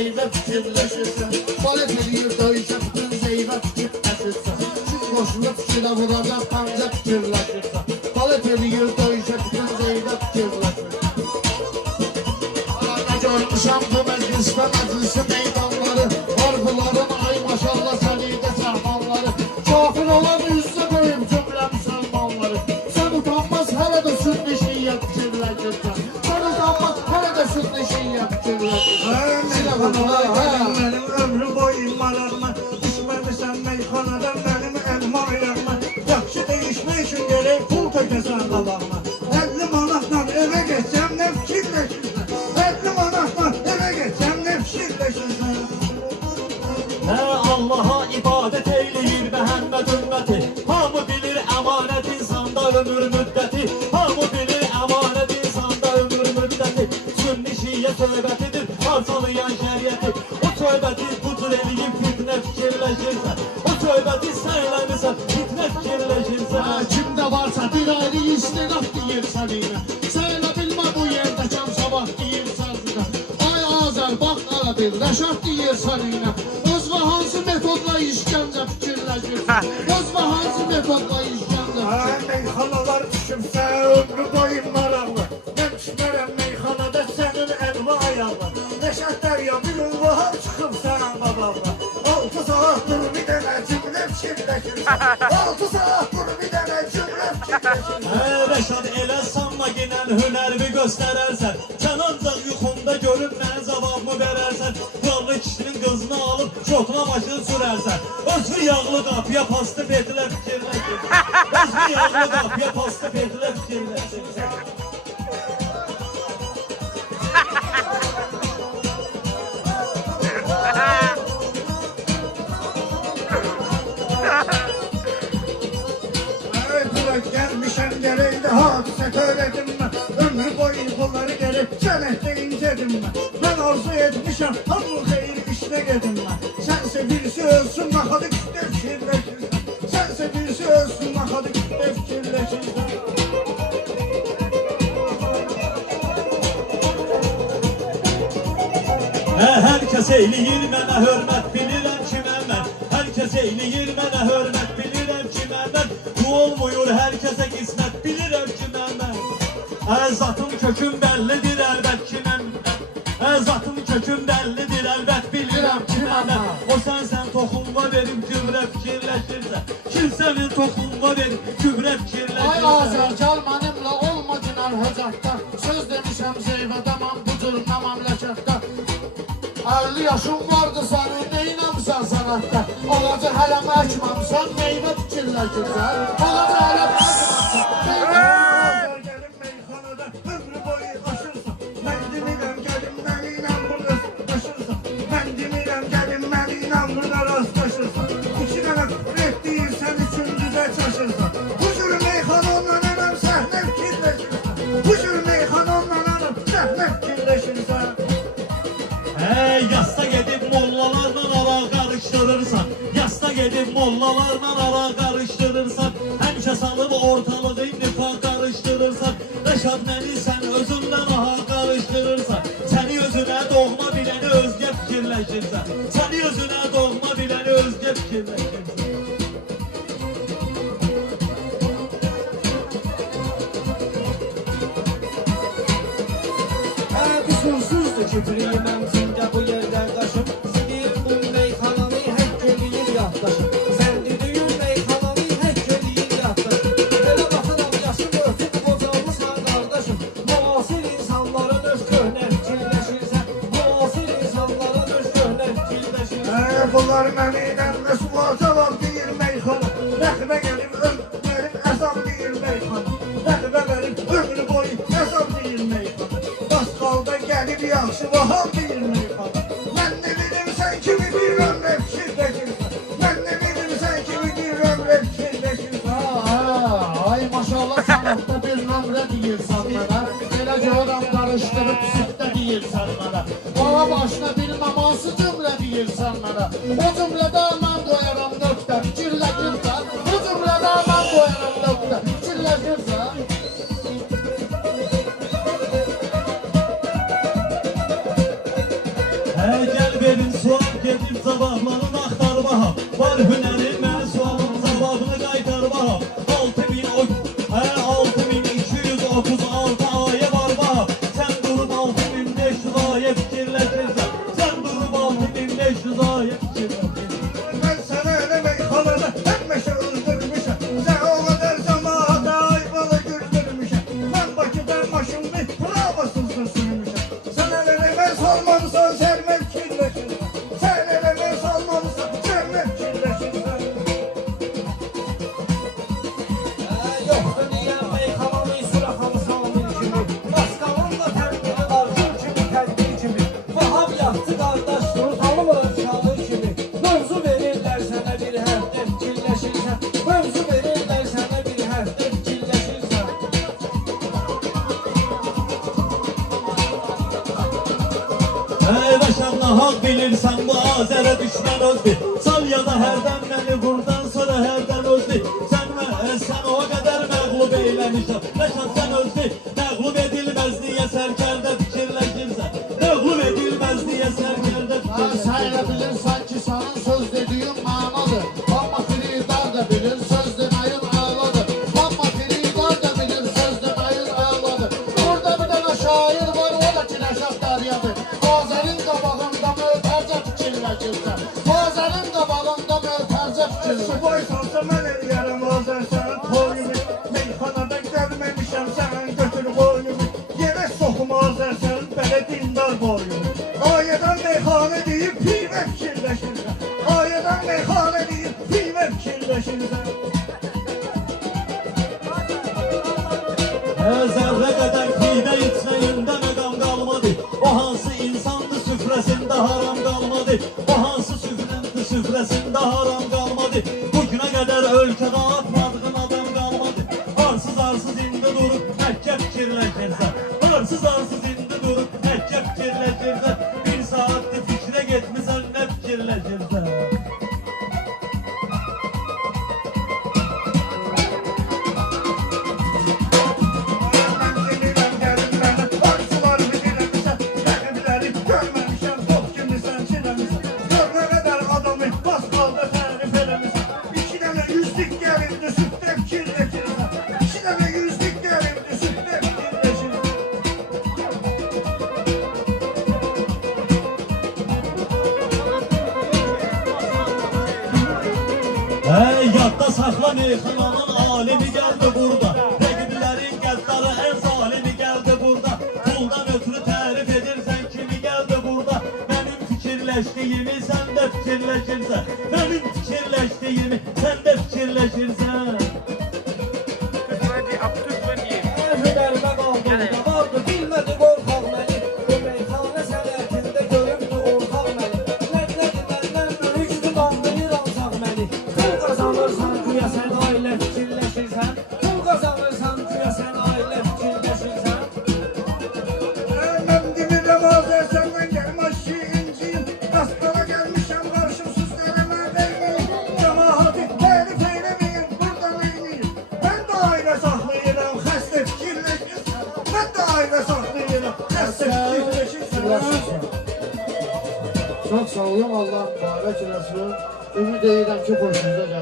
zeyvə fikirləşirsən. Balet eləyir döyüşə bütün zeyvə fikirləşirsən. Kim qoşulub fikirə vuracaq panca fikirləşirsən. Balet eləyir döyüşə bütün zeyvə fikirləşirsən. Arada görmüşəm bu məclisdə məclisi meydanları. Arzuların ay maşallah səliqə səhmanları. Kafir olan üstə qoyub cümlə müsəlmanları. Sən utanmaz hələ də sünni şiyə fikirləşirsən. Sən utanmaz hələ də sünni şiyə fikirləşirsən. Benim ömrü boyu marağıma düşməlisən meyxanadan benim elma ayağıma. Yaxşı değişmək üçün gerek pul tökəsən qabağıma. 50 manatla eve geçsem ne fikirləşirsən. 50 manatla eve geçsem ne fikirləşirsən. Allah'a ibadet eyleyir Məhəmməd ümməti. Hamı bilir əmanət insanda ömür müddəti. Hamı bilir əmanət insanda ömür müddəti. Sünni şiyə söhbətidir parçalayan şəriəti. O söhbəti budur eləyib fitnə fikirləşirsən. O söhbəti səyləmirsən fitnə fikirləşirsən. Kimdə varsa bir ayrı istinaf deyir səninə. Səylə bilmə bu yerdə kəm sabah deyir sənsinə. Ay Azər bax ara bir rəşad deyir səninə. Özvə hansı metodla işgəncə fikirləşirsən. Özvə hansı metodla işgəncə fikirləşirsən. Meyxanalar düşümsə ömrü boyu maraqlı. Mən düşmərəm meyxanada sənin elma ayağı. Nəşət dərya bir ünvahar çıxıb sənin babamla. 6 saat dur bir dənə cümlə fikirləşirsən. 6 saat dur bir dənə cümlə fikirləşirsən. Rəşad elə sanma ginən hünərvi göstərərsən. Sən ancaq yuxumda görüb mənə cavabımı verərsən. Yağlı kişinin qızını alıb çokla maşını sürərsən. Özü yağlı qapıya pastı petilə fikirləşirsən. Özü yağlı qapıya pastı petilə fikirləşirsən. Gelmişəm gereydi hadisə törədim mən. Ömrü boyu bunları gerek sənətdə incədim mən. Mən arzu etmişəm hamı xeyir işlə gedim mən. Sənsə birisi ölsün naxadı kütlə fikirləşirsən. Sənsə birisi ölsün naxadı kütlə fikirləşirsən. Hər kəs eyləyir mənə hörmət bilirəm kimə mən. Hər kəs eyləyir mənə hörmət bilirəm kimə mən. Bu olmuyor hər kəsə qismət bilirəm kimə mən. Zatım köküm bəllidir əlbət kimə mən. Zatım köküm bəllidir əlbət bilirəm kimə mən. O sənsən toxunma verib gübrə fikirləşirsən. Kim sənin toxunma verib gübrə fikirləşirsən. Ay Azər gəl mənimlə olma cinər həcətdə. Söz demişəm zeyvədəməm bu cür nə məmləkətdə. 50 yaşın vardı sənin neynəmsən sənətdə. Ağacı hələ məkməmsən meyvə fikirləşirsən. Ağacı hələ məkməmsən. Gelin meyxanada ömrü boyu aşırsan. Mən demirəm gəlin mənimlə burada rastlaşırsan. Mən demirəm gəlin mənimlə burada rastlaşırsan. 2 dənə rep deyirsən üçüncüdə çaşırsan. Bu cür meyxanonla anam səhnə fikirləşirsən. Bu cür meyxanonla anam səhnə fikirləşirsən. Yasta gedib mollalarla ara qarışdırırsan. Yasta gedib mollalarla ara qarışdırırsan. Həmişə salıb ortalığı nifaq qarışdırırsan. Rəşad məni sən özündən aha qarışdırırsan. Səni özünə doğma biləni özgə fikirləşirsən. Səni özünə doğma biləni özgə fikirləşirsən. Kusursuzdur küfrüyüm əmzində bu yerdən qaşım. Sidir bu meyxananı həkk eləyir yaddaşım. Sən düdüyün meyxananı həkk eləyir yaddaşım. Elə baxıram yaşım örtüb qocalmışsan qardaşım. Müasir insanların öz köhnə fikirləşirsən. Müasir insanların öz köhnə fikirləşirsən. Bunlar mənidən rəsula cavab deyir meyxana. Rəxbə gəlib ömrüm əzab deyir meyxana. Rəxbə gəlib ömrü boyu əzab deyir meyxana. Qalda gəlib yaxşı vaham deyir meyxana. Mən nə bilim sən kimi bir ömrə fikirləşirsən. Mən nə bilim sən kimi bir ömrə fikirləşirsən. Ay maşallah sənətdə bir nömrə deyirsən mənə. Elə görəm qarışdırıb sütdə deyirsən mənə. Bana başına bilməm hansı cümlə deyirsən mənə. O cümlədə mən qoyaram nöqtə fikirləşirsən. Bu cümlədə mən qoyaram nöqtə fikirləşirsən. Gel bilirsən bu Azərə düşmən özdür. Sal ya da hərdən məni buradan sonra hərdən özdür. Sən o qədər məğlub eyləmişsən. Məşən sən özdür. Məğlub edilməz niyə sərkərdə fikirləşirsən? Məğlub edilməz niyə sərkərdə fikirləşirsən? Sən elə bilirsən ki, sənin söz dediyin mənadır. Amma firidar da bilir, söz deməyin əladır. Amma firidar da bilir, söz deməyin əladır. Burada bir dənə şair var, o da ki, Rəşad Dəryadır. Azərin qabağında möhtərcə fikirləşirsən. Azərin qabağında möhtərcə fikirləşirsən. Subay salsa mən eləyərəm Azər sənin toyunu. Meyxanada gəlməmişəm sənin götür boyunu. Yerə soxum Azər sənin belə dindar boyunu. Ayədən meyxanə deyib pivə fikirləşirsən. Ayədən meyxanə deyib pivə fikirləşirsən. Zərrə qədər pivə içməyində məqam qalmadı. O hansı insandı süfrəsində haram qalmadı. O hansı süfrəsində haram qalmadı. Bugünə qədər ölkədə atmadığın adam qalmadı. Arsız indi durub Məkkə fikirləşirsən. Arsız indi durub Məkkə fikirləşirsən. Bir saatdir fikrə getmisən, nə fikirləşirsən? Mən demirəm gəlin mənə, arzular bilirəmsən. Rəqibləri görməmişəm, top kimisən, çiləmisən. Gör nə qədər adamı bas qaldı tərif eləmisən. İki dənə yüzlük gəlirdi, sübdə fikirləşirsən. İki dənə yüzlük gəlirdi, sübdə fikirləşirsən. Yadda saxla meyxananın alimi gəldi burada. Rəqiblərin qəddarı ən zalimi gəldi burada. Puldan ötürü tərif edirsən kimi gəldi burada. Mənim fikirləşdiyimi sən də fikirləşirsən. Mənim fikirləşdiyimi sən də fikirləşirsən. Hüdərimə qaldığında vardı, bilmədi qorxaq məni. Bu meyxanə sənətində görübdü orxaq məni. Nəqlədi məndən böyükdü, bandayır alsaq məni. Pul qazanırsan güya sən ailə fikirləşirsən. Pul qazanırsan güya sən ailə fikirləşirsən. Mən demirəm Azər səndən gəlmə şiinciyim. Qastana gəlmişəm qarşımsız eləmə verməyim. Cəmaatı tərif eləməyim, burada neyniyim? Mən də ailə saxlayıram, xəstə fikirləşirsən. Mən də ailə saxlayıram, xəstə fikirləşirsən. Çox sağ olun, Allah mübarək eləsin. Ümid edirəm ki, xoşunuza gəlir.